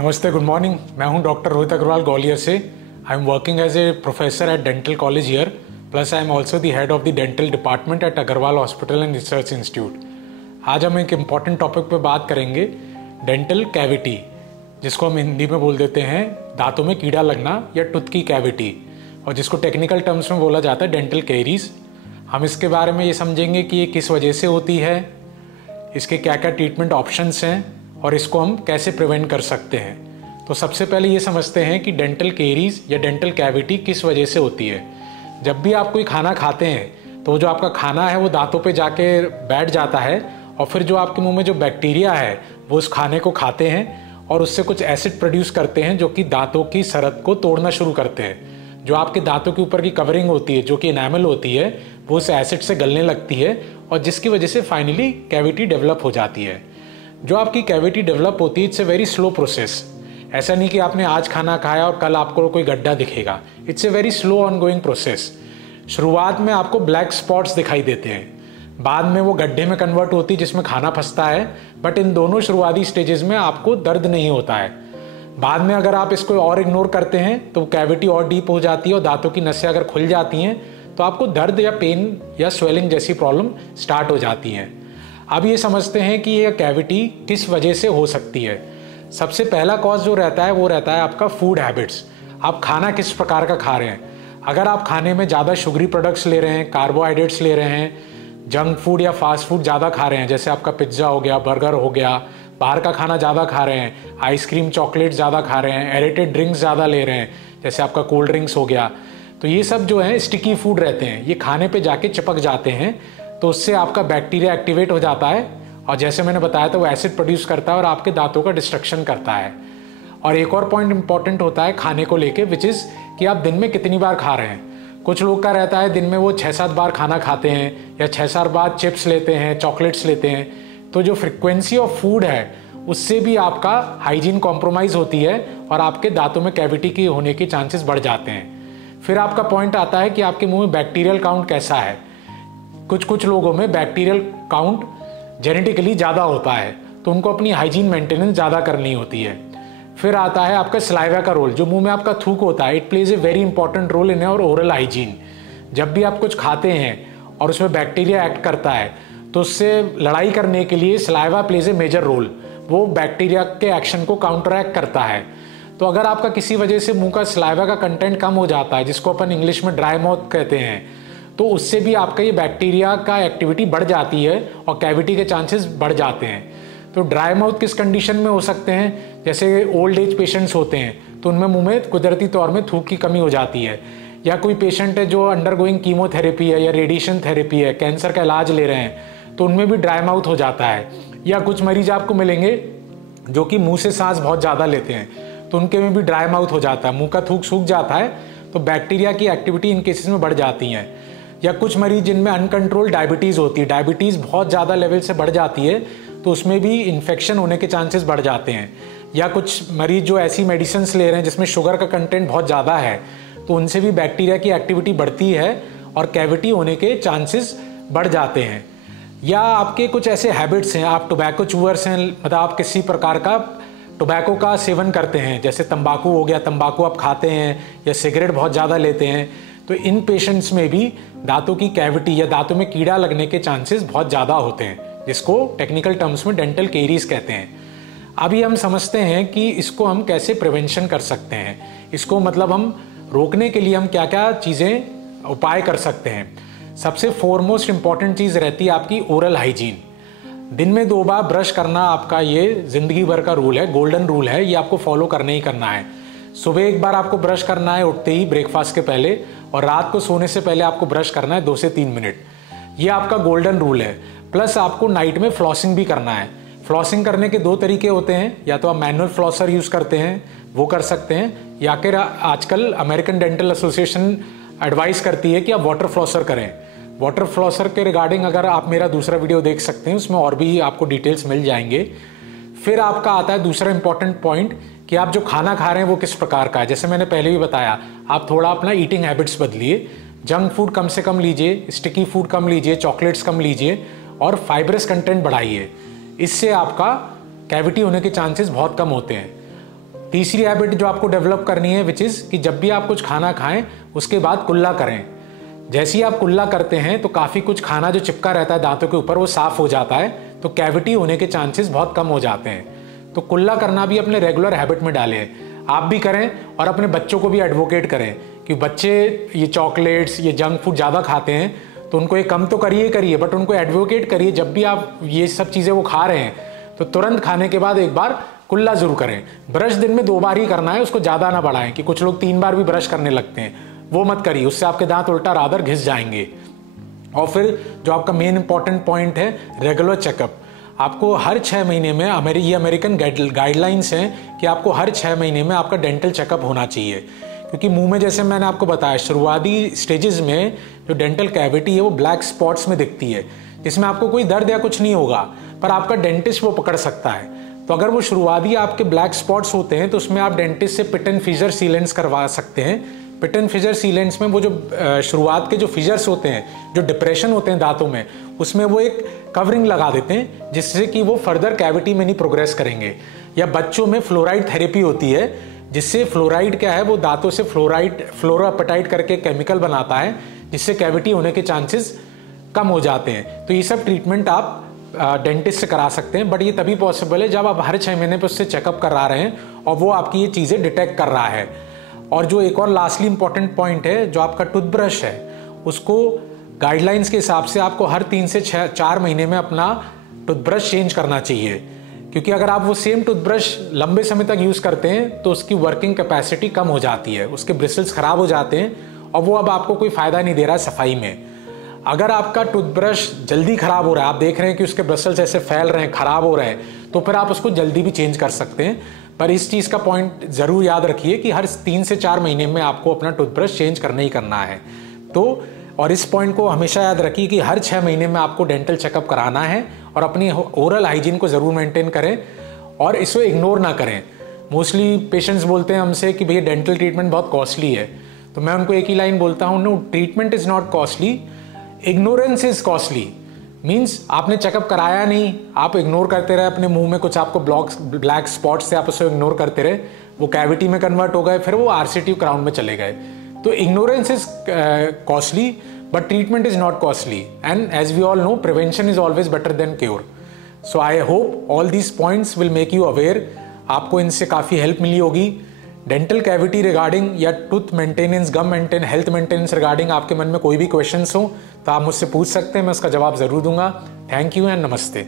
नमस्ते, good morning. मैं हूं डॉक्टर रोहित अग्रवाल ग्वालियर से। I am working as a professor at dental college here, plus I am also the head of the dental department at Agarwal hospital and research institute. आज हम एक important topic पे बात करेंगे, डेंटल कैविटी, जिसको हम हिंदी में बोल देते हैं दांतों में कीड़ा लगना या टूथ की कैविटी, और जिसको टेक्निकल टर्म्स में बोला जाता है डेंटल कैरीज। हम इसके बारे में ये समझेंगे कि ये किस वजह से होती है, इसके क्या क्या ट्रीटमेंट ऑप्शंस हैं और इसको हम कैसे प्रिवेंट कर सकते हैं। तो सबसे पहले ये समझते हैं कि डेंटल कैरीज या डेंटल कैविटी किस वजह से होती है। जब भी आप कोई खाना खाते हैं तो जो आपका खाना है वो दांतों पे जाके बैठ जाता है, और फिर जो आपके मुंह में जो बैक्टीरिया है वो उस खाने को खाते हैं और उससे कुछ एसिड प्रोड्यूस करते हैं जो कि दांतों की सरत को तोड़ना शुरू करते हैं। जो आपके दांतों के ऊपर की कवरिंग होती है, जो कि एनामल होती है, वो उस एसिड से गलने लगती है और जिसकी वजह से फाइनली कैविटी डेवलप हो जाती है। जो आपकी कैविटी डेवलप होती है, it's a very slow process. ऐसा नहीं कि आपने आज खाना खाया और कल आपको कोई गड्ढा दिखेगा। It's a very slow ongoing process. शुरुआत में आपको ब्लैक स्पॉट्स दिखाई देते हैं, बाद में वो गड्ढे में कन्वर्ट होती है जिसमें खाना फंसता है, बट इन दोनों शुरुआती स्टेजेस में आपको दर्द नहीं होता है। बाद में अगर आप इसको और इग्नोर करते हैं तो कैविटी और डीप हो जाती है और दांतों की नसें अगर खुल जाती हैं तो आपको दर्द या पेन या स्वेलिंग जैसी प्रॉब्लम स्टार्ट हो जाती हैं। अब ये समझते हैं कि यह कैविटी किस वजह से हो सकती है। सबसे पहला कॉज जो रहता है वो रहता है आपका फूड हैबिट्स। आप खाना किस प्रकार का खा रहे हैं। अगर आप खाने में ज़्यादा शुगरी प्रोडक्ट्स ले रहे हैं, कार्बोहाइड्रेट्स ले रहे हैं, जंक फूड या फास्ट फूड ज़्यादा खा रहे हैं, जैसे आपका पिज्ज़ा हो गया, बर्गर हो गया, बाहर का खाना ज़्यादा खा रहे हैं, आइसक्रीम चॉकलेट ज़्यादा खा रहे हैं, एरेटेड ड्रिंक्स ज़्यादा ले रहे हैं, जैसे आपका कोल्ड ड्रिंक्स हो गया, तो ये सब जो है स्टिकी फूड रहते हैं, ये खाने पे जाके चिपक जाते हैं, तो उससे आपका बैक्टीरिया एक्टिवेट हो जाता है और जैसे मैंने बताया था वो एसिड प्रोड्यूस करता है और आपके दांतों का डिस्ट्रक्शन करता है। और एक और पॉइंट इंपॉर्टेंट होता है खाने को लेके, विच इज़ कि आप दिन में कितनी बार खा रहे हैं। कुछ लोग का रहता है दिन में वो 6-7 बार खाना खाते हैं या 6-7 बार चिप्स लेते हैं, चॉकलेट्स लेते हैं, तो जो फ्रिक्वेंसी ऑफ फूड है उससे भी आपका हाइजीन कॉम्प्रोमाइज़ होती है और आपके दांतों में कैविटी की होने के चांसेस बढ़ जाते हैं। फिर आपका पॉइंट आता है कि आपके मुंह में बैक्टीरियल काउंट कैसा है। कुछ लोगों में बैक्टीरियल काउंट जेनेटिकली ज़्यादा होता है, तो उनको अपनी हाइजीन मेंटेनेंस ज़्यादा करनी होती है। फिर आता है आपका सलाइवा का रोल, जो मुंह में आपका थूक होता है, it plays a very important role in your oral hygiene. जब भी आप कुछ खाते हैं और उसमें बैक्टीरिया एक्ट करता है तो उससे लड़ाई करने के लिए saliva plays a major role. वो बैक्टीरिया के एक्शन को काउंटरैक्ट करता है। तो अगर आपका किसी वजह से मुंह का सलाइवा का कंटेंट कम हो जाता है, जिसको अपन इंग्लिश में ड्राई माउथ कहते हैं, तो उससे भी आपका ये बैक्टीरिया का एक्टिविटी बढ़ जाती है और कैविटी के चांसेस बढ़ जाते हैं। तो ड्राई माउथ किस कंडीशन में हो सकते हैं, जैसे ओल्ड एज पेशेंट्स होते हैं तो उनमें मुंह में कुदरती तौर में थूक की कमी हो जाती है, या कोई पेशेंट है जो अंडरगोइंग कीमोथेरेपी है या रेडिएशन थेरेपी है, कैंसर का इलाज ले रहे हैं, तो उनमें भी ड्राई माउथ हो जाता है। या कुछ मरीज आपको मिलेंगे जो कि मुँह से सांस बहुत ज़्यादा लेते हैं, तो उनके में भी ड्राई माउथ हो जाता है, मुँह का थूक सूख जाता है, तो बैक्टीरिया की एक्टिविटी इन केसेस में बढ़ जाती है। या कुछ मरीज जिनमें अनकंट्रोल्ड डायबिटीज़ होती है, डायबिटीज़ बहुत ज़्यादा लेवल से बढ़ जाती है, तो उसमें भी इन्फेक्शन होने के चांसेस बढ़ जाते हैं। या कुछ मरीज जो ऐसी मेडिसिन ले रहे हैं जिसमें शुगर का कंटेंट बहुत ज़्यादा है, तो उनसे भी बैक्टीरिया की एक्टिविटी बढ़ती है और कैविटी होने के चांसेस बढ़ जाते हैं। या आपके कुछ ऐसे हैबिट्स हैं, आप टोबैको चूअर्स हैं, मतलब आप किसी प्रकार का टोबैको का सेवन करते हैं, जैसे तंबाकू हो गया, तंबाकू आप खाते हैं या सिगरेट बहुत ज़्यादा लेते हैं, तो इन पेशेंट्स में भी दांतों की कैविटी या दांतों में कीड़ा लगने के चांसेस बहुत ज़्यादा होते हैं, जिसको टेक्निकल टर्म्स में डेंटल कैरीज कहते हैं। अभी हम समझते हैं कि इसको हम कैसे प्रिवेंशन कर सकते हैं। इसको मतलब हम रोकने के लिए हम क्या क्या चीज़ें उपाय कर सकते हैं। सबसे फॉरमोस्ट इंपॉर्टेंट चीज़ रहती है आपकी ओरल हाइजीन। दिन में 2 बार ब्रश करना आपका ये ज़िंदगी भर का रूल है, गोल्डन रूल है, ये आपको फॉलो करना ही करना है। सुबह 1 बार आपको ब्रश करना है उठते ही ब्रेकफास्ट के पहले, और रात को सोने से पहले आपको ब्रश करना है 2 से 3 मिनट। ये आपका गोल्डन रूल है। प्लस आपको नाइट में फ्लॉसिंग भी करना है। फ्लॉसिंग करने के 2 तरीके होते हैं, या तो आप मैनुअल फ्लॉसर यूज़ करते हैं, वो कर सकते हैं, या फिर आजकल अमेरिकन डेंटल एसोसिएशन एडवाइस करती है कि आप वाटर फ्लॉसर करें। वाटर फ्लॉसर के रिगार्डिंग अगर आप मेरा दूसरा वीडियो देख सकते हैं, उसमें और भी आपको डिटेल्स मिल जाएंगे। फिर आपका आता है दूसरा इंपॉर्टेंट पॉइंट कि आप जो खाना खा रहे हैं वो किस प्रकार का है। जैसे मैंने पहले भी बताया, आप थोड़ा अपना ईटिंग हैबिट्स बदलिए, जंक फूड कम से कम लीजिए, स्टिकी फूड कम लीजिए, चॉकलेट्स कम लीजिए और फाइब्रस कंटेंट बढ़ाइए। इससे आपका कैविटी होने के चांसेस बहुत कम होते हैं। तीसरी हैबिट जो आपको डेवलप करनी है विच इज़ कि जब भी आप कुछ खाना खाएं उसके बाद कुल्ला करें। जैसे ही आप कुल्ला करते हैं तो काफ़ी कुछ खाना जो चिपका रहता है दांतों के ऊपर वो साफ हो जाता है, तो कैविटी होने के चांसेस बहुत कम हो जाते हैं। तो कुल्ला करना भी अपने रेगुलर हैबिट में डालें, आप भी करें और अपने बच्चों को भी एडवोकेट करें कि बच्चे ये चॉकलेट्स ये जंक फूड ज़्यादा खाते हैं तो उनको ये कम तो करिए बट उनको एडवोकेट करिए जब भी आप ये सब चीज़ें वो खा रहे हैं तो तुरंत खाने के बाद एक बार कुल्ला जरूर करें। ब्रश दिन में 2 बार ही करना है, उसको ज़्यादा ना बढ़ाएं कि कुछ लोग 3 बार भी ब्रश करने लगते हैं, वो मत करिए, उससे आपके दांत उल्टा रादर घिस जाएंगे। और फिर जो आपका मेन इंपॉर्टेंट पॉइंट है रेगुलर चेकअप। आपको हर 6 महीने में ये अमेरिकन गाइडलाइंस हैं कि आपको हर 6 महीने में आपका डेंटल चेकअप होना चाहिए, क्योंकि मुंह में जैसे मैंने आपको बताया शुरुआती स्टेजेस में जो डेंटल कैविटी है वो ब्लैक स्पॉट्स में दिखती है, जिसमें आपको कोई दर्द या कुछ नहीं होगा पर आपका डेंटिस्ट वो पकड़ सकता है। तो अगर वो शुरुआती आपके ब्लैक स्पॉट्स होते हैं तो उसमें आप डेंटिस्ट से पिट एंड फिशर सीलेंट्स करवा सकते हैं। पिट एंड फिशर सीलेंट्स में वो जो शुरुआत के जो फिशर्स होते हैं, जो डिप्रेशन होते हैं दांतों में, उसमें वो एक कवरिंग लगा देते हैं जिससे कि वो फर्दर कैविटी में नहीं प्रोग्रेस करेंगे। या बच्चों में फ्लोराइड थेरेपी होती है, जिससे फ्लोराइड क्या है वो दांतों से फ्लोरापेटाइट करके केमिकल बनाता है, जिससे कैविटी होने के चांसेस कम हो जाते हैं। तो ये सब ट्रीटमेंट आप डेंटिस्ट से करा सकते हैं, बट ये तभी पॉसिबल है जब आप हर 6 महीने पे उससे चेकअप करा रहे हैं और वो आपकी ये चीज़ें डिटेक्ट कर रहा है। और जो एक और लास्टली इंपॉर्टेंट पॉइंट है, जो आपका टूथब्रश है उसको गाइडलाइंस के हिसाब से आपको हर 3 से 4 महीने में अपना टूथब्रश चेंज करना चाहिए, क्योंकि अगर आप वो सेम टूथब्रश लंबे समय तक यूज़ करते हैं तो उसकी वर्किंग कैपेसिटी कम हो जाती है, उसके ब्रिसल्स खराब हो जाते हैं और वो अब आपको कोई फ़ायदा नहीं दे रहा है सफाई में। अगर आपका टूथब्रश जल्दी खराब हो रहा है, आप देख रहे हैं कि उसके ब्रिसल्स ऐसे फैल रहे हैं, खराब हो रहे हैं, तो फिर आप उसको जल्दी भी चेंज कर सकते हैं। पर इस चीज़ का पॉइंट ज़रूर याद रखिए कि हर 3 से 4 महीने में आपको अपना टूथब्रश चेंज करना ही करना है। तो और इस पॉइंट को हमेशा याद रखिए कि हर 6 महीने में आपको डेंटल चेकअप कराना है और अपनी ओरल हाइजीन को ज़रूर मेंटेन करें और इसे इग्नोर ना करें। मोस्टली पेशेंट्स बोलते हैं हमसे कि भैया डेंटल ट्रीटमेंट बहुत कॉस्टली है, तो मैं उनको एक ही लाइन बोलता हूँ, no, treatment is not costly, ignorance is costly. Means आपने चेकअप कराया नहीं, आप इग्नोर करते रहे, अपने मुंह में कुछ आपको ब्लैक स्पॉट्स थे, आप उसे इग्नोर करते रहे, वो कैविटी में कन्वर्ट हो गए, फिर वो आरसीटी क्राउन में चले गए। तो ignorance is costly but treatment is not costly, and as we all know prevention is always better than cure. So I hope all these points will make you aware, आपको इनसे काफ़ी help मिली होगी। Dental cavity regarding या tooth maintenance, gum maintain, health maintenance regarding आपके मन में कोई भी क्वेश्चंस हो तो आप मुझसे पूछ सकते हैं, मैं उसका जवाब ज़रूर दूंगा। थैंक यू एंड नमस्ते।